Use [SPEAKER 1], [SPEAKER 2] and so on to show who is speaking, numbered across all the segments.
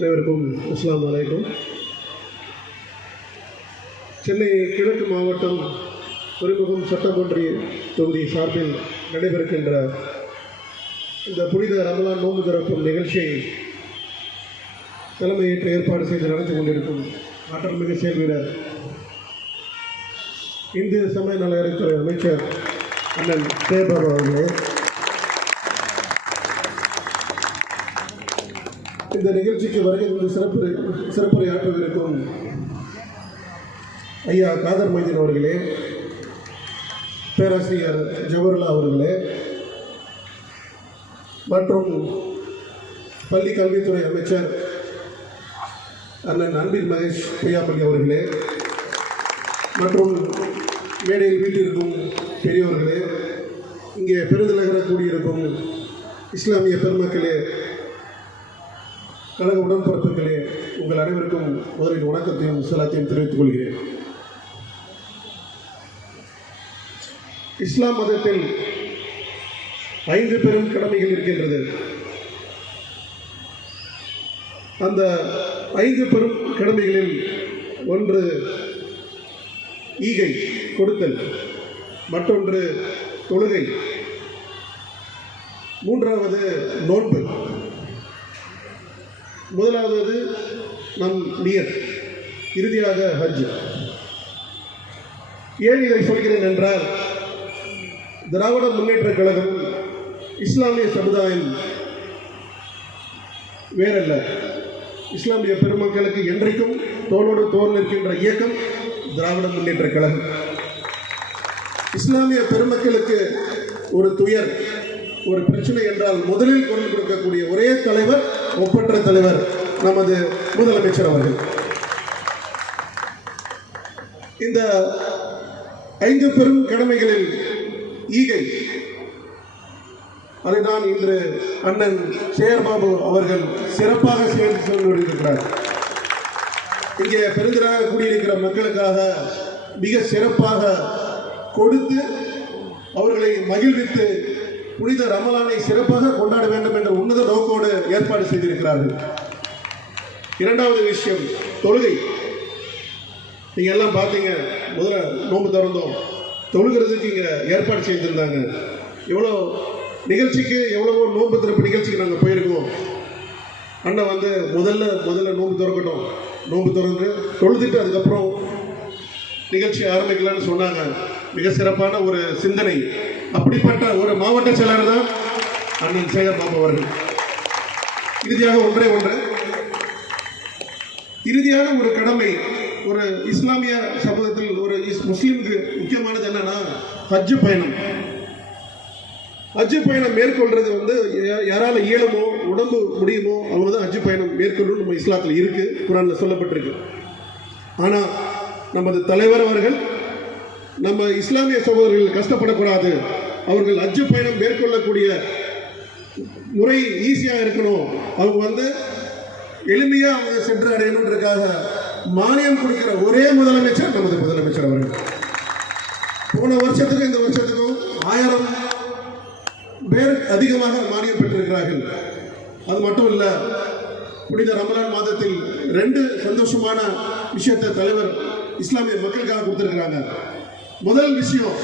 [SPEAKER 1] அனைவருக்கும் அஸ்லாம் அலைக்கும். சென்னை கிழக்கு மாவட்டம் துறைமுகம் சட்டமன்ற தொகுதி சார்பில் நடைபெறுகின்ற இந்த புனித ரமலான் நோன்பு திறக்கும் நிகழ்ச்சியை தலைமையேற்று ஏற்பாடு செய்து நடந்து கொண்டிருக்கும் ஆற்றல் மிக செயல் இந்திய சமய நலத்துறை அமைச்சர் அண்ணன் தேபர் அவர்களே. இந்த நிகழ்ச்சிக்கு வருகை தந்து சிறப்பு சிறப்புரையாற்றவிருக்கும் ஐயா காதர் மைதீன் அவர்களே பேராசிரியர் ஜவஹர்லா அவர்களே மற்றும் பள்ளி கல்வித்துறை அமைச்சர் அண்ணன் அன்பில் மகேஷ் பொய்யாப்பள்ளி அவர்களே மற்றும் மேடையில் வீட்டிற்கும் பெரியவர்களே இங்கே பெருந்தலகர கூடியிருக்கும் இஸ்லாமிய பெருமக்களே கழக உடன்பிறப்புகளே உங்கள் அனைவருக்கும் முதலில் வணக்கத்தையும் சலாத்தையும் தெரிவித்துக் கொள்கிறேன். இஸ்லாம் மதத்தில் ஐந்து பெரும் கடமைகள் இருக்கின்றது. அந்த ஐந்து பெரும் கடமைகளில் ஒன்று ஈகை கொடுத்தல். மற்றொன்று தொழுகை. மூன்றாவது நோன்பு. முதலாவது நம் நியர் இறுதியாக ஹஜ். ஏன் இதை சொல்கிறேன் என்றால் திராவிட முன்னேற்ற கழகம் இஸ்லாமிய சமுதாயம் வேறல்ல. இஸ்லாமிய பெருமக்களுக்கு என்றைக்கும் தோளோடு தோல் நிற்கின்ற இயக்கம் திராவிட முன்னேற்ற கழகம். இஸ்லாமிய பெருமக்களுக்கு ஒரு துயர் ஒரு பிரச்சனை என்றால் முதலில் குரல் கொடுக்கக்கூடிய ஒரே தலைவர் ஒப்பற்ற தலைவர் நமது முதலமைச்சர் அவர்கள். இந்த ஐந்து பெரும் கடமைகளில் ஈகை. அதை நான் இன்று அண்ணன் சேரபாபு அவர்கள் சிறப்பாக சேர்ந்து சொல்லி சொல்லியிருக்கிறார். இங்கே பெருந்திராக கூடியிருக்கிற மக்களுக்காக மிக சிறப்பாக கொடுத்து அவர்களை மகிழ்வித்து புனித ரமலானை சிறப்பாக கொண்டாட வேண்டும் என்ற உன்னத நோக்கோடு ஏற்பாடு செய்திருக்கிறார்கள். இரண்டாவது விஷயம் தொழுகை. நீங்கள் எல்லாம் பார்த்தீங்க முதல்ல நோன்பு திறந்தோம். தொழுகிறதுக்கு இங்கே ஏற்பாடு செய்திருந்தாங்க. எவ்வளோ நிகழ்ச்சிக்கு எவ்வளவோ நோன்பு திறப்பு நிகழ்ச்சிக்கு நாங்கள் போயிருக்கோம். அண்ணன் வந்து முதல்ல முதல்ல நோன்பு திறக்கட்டும். நோன்பு திறந்து தொழுதுட்டு அதுக்கப்புறம் நிகழ்ச்சி ஆரம்பிக்கலாம்னு சொன்னாங்க. மிக சிறப்பான ஒரு சிந்தனை. அப்படிப்பட்ட ஒரு மாவட்ட செயலாளர் தான் அண்ணன் சேகர் பாபு அவர்கள். இறுதியாக ஒன்றே ஒன்று. இறுதியான ஒரு கடமை ஒரு இஸ்லாமிய சமூகத்தில் ஒரு இஸ் முஸ்லீமுக்கு முக்கியமானது என்னன்னா ஹஜ்ஜு பயணம். ஹஜ்ஜு பயணம் மேற்கொள்றது வந்து யா- யாரால இயலுமோ உடம்பு முடியுமோ அவங்க தான் ஹஜ்ஜு பயணம் மேற்கொள்ளணும் நம்ம இஸ்லாத்தில் இருக்கு குரானில் சொல்லப்பட்டிருக்கு. ஆனால் நமது தலைவர் அவர்கள் நம்ம இஸ்லாமிய சகோதரர்கள் கஷ்டப்படக்கூடாது. அவர்கள் ஹஜ்ஜு பயணம் மேற்கொள்ளக்கூடிய முறை ஈஸியாக இருக்கணும். அவங்க வந்து எளிமையாக அவங்க சென்று அடையணுன்றதுக்காக மானியம் கொடுக்கிற ஒரே முதலமைச்சர் நமது முதலமைச்சர் அவர்கள். போன வருஷத்துக்கும் இந்த வருஷத்துக்கும் ஆயிரம் பேர் அதிகமாக மானியம் பெற்றிருக்கிறார்கள். அது மட்டும் இல்லை புனித ரமலான் மாதத்தில் ரெண்டு சந்தோஷமான விஷயத்தை தலைவர் இஸ்லாமிய மக்களுக்காக கொடுத்திருக்கிறாங்க. முதல் விஷயம்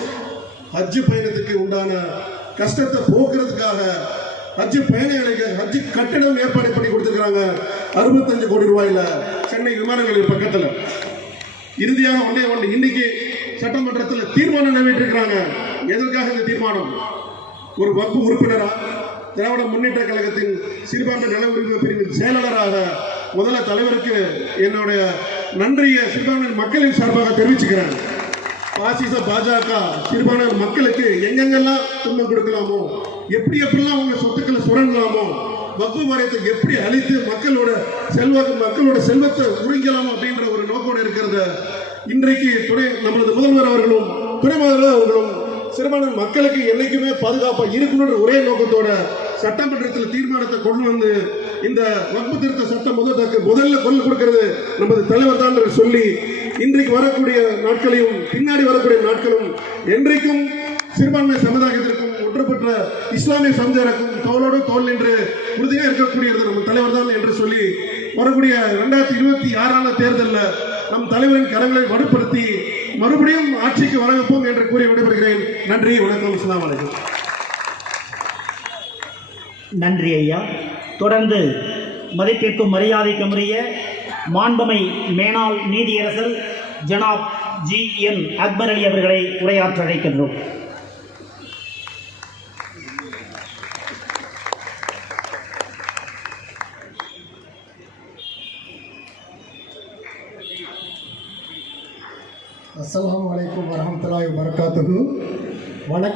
[SPEAKER 1] ஹஜ்ஜு பயணத்துக்கு உண்டான கஷ்டத்தை போக்குறதுக்காக ஹஜ்ஜு பயணிகளுக்கு ஹஜ்ஜு கட்டிடம் ஏற்பாடு பண்ணி கொடுத்துருக்காங்க அறுபத்தஞ்சு கோடி ரூபாயில சென்னை விமான நிலைய பக்கத்தில் இறுதியாக ஒன்றே ஒன்று இன்னைக்கு சட்டமன்றத்தில் தீர்மானம் நிறைவேற்றிருக்கிறாங்க. எதற்காக இந்த தீர்மானம்? ஒரு வகுப்பு உறுப்பினராக திராவிட முன்னேற்ற கழகத்தின் சிறுபான்மை நல உரிமை பிரிவின் செயலாளராக முதல்ல தலைவருக்கு என்னுடைய நன்றியை சிறுபான்மை மக்களின் சார்பாக தெரிவிச்சுக்கிறேன். பாசிச பாஜக சிறுபான்மை மக்களுக்கு எங்கெங்கெல்லாம் துன்பம் கொடுக்கலாமோ எப்படி எப்படிலாம் அவங்க சொத்துக்களை சுரண்டலாமோ வகுப்பு வாரியத்தை எப்படி அழித்து மக்களோட செல்வாக்கு மக்களோட செல்வத்தை உறிஞ்சலாம் அப்படின்ற ஒரு நோக்கோடு இருக்கிறத இன்றைக்கு துணை நம்மளது முதல்வர் அவர்களும் துணை முதல்வர் அவர்களும் சிறுபான்மை மக்களுக்கு என்றைக்குமே பாதுகாப்பாக இருக்கணுன்ற ஒரே நோக்கத்தோட சட்டமன்றத்தில் தீர்மானத்தை கொண்டு வந்து இந்த வகுப்பு திருத்த சட்டம் முதலுக்கு முதல்ல கொண்டு கொடுக்கிறது நமது தலைவர் தான் சொல்லி இன்றைக்கு வரக்கூடிய நாட்களையும் பின்னாடி வரக்கூடிய நாட்களும் என்றைக்கும் சிறுபான்மை சமுதாயத்திற்கும் ஒன்றுபட்ட இஸ்லாமிய சமுதாயத்திற்கும் தோளோடு தோல் என்று உறுதியாக இருக்கக்கூடியது நம்ம தலைவர் தான் என்று சொல்லி வரக்கூடிய ரெண்டாயிரத்தி இருபத்தி ஆறான தேர்தலில் நம் தலைவரின் கரங்களை வலுப்படுத்தி மறுபடியும் ஆட்சிக்கு வர என்று கூறி விடைபெறுகிறேன். நன்றி வணக்கம் அஸ்ஸலாமு அலைக்கும்.
[SPEAKER 2] நன்றி ஐயா. தொடர்ந்து மதிப்பிற்கும் மரியாதைக்கும் உரிய மாண்பமை மேனாள் நீதியரசர் ஜனாப் ஜி என் அக்பர் அலி அவர்களை உரையாற்ற அழைக்கின்றோம்.
[SPEAKER 3] அஸ்லாம் வலைக்கம் வரஹ்மத்துல்லாஹி வபரகாத்துஹு. வணக்கம்.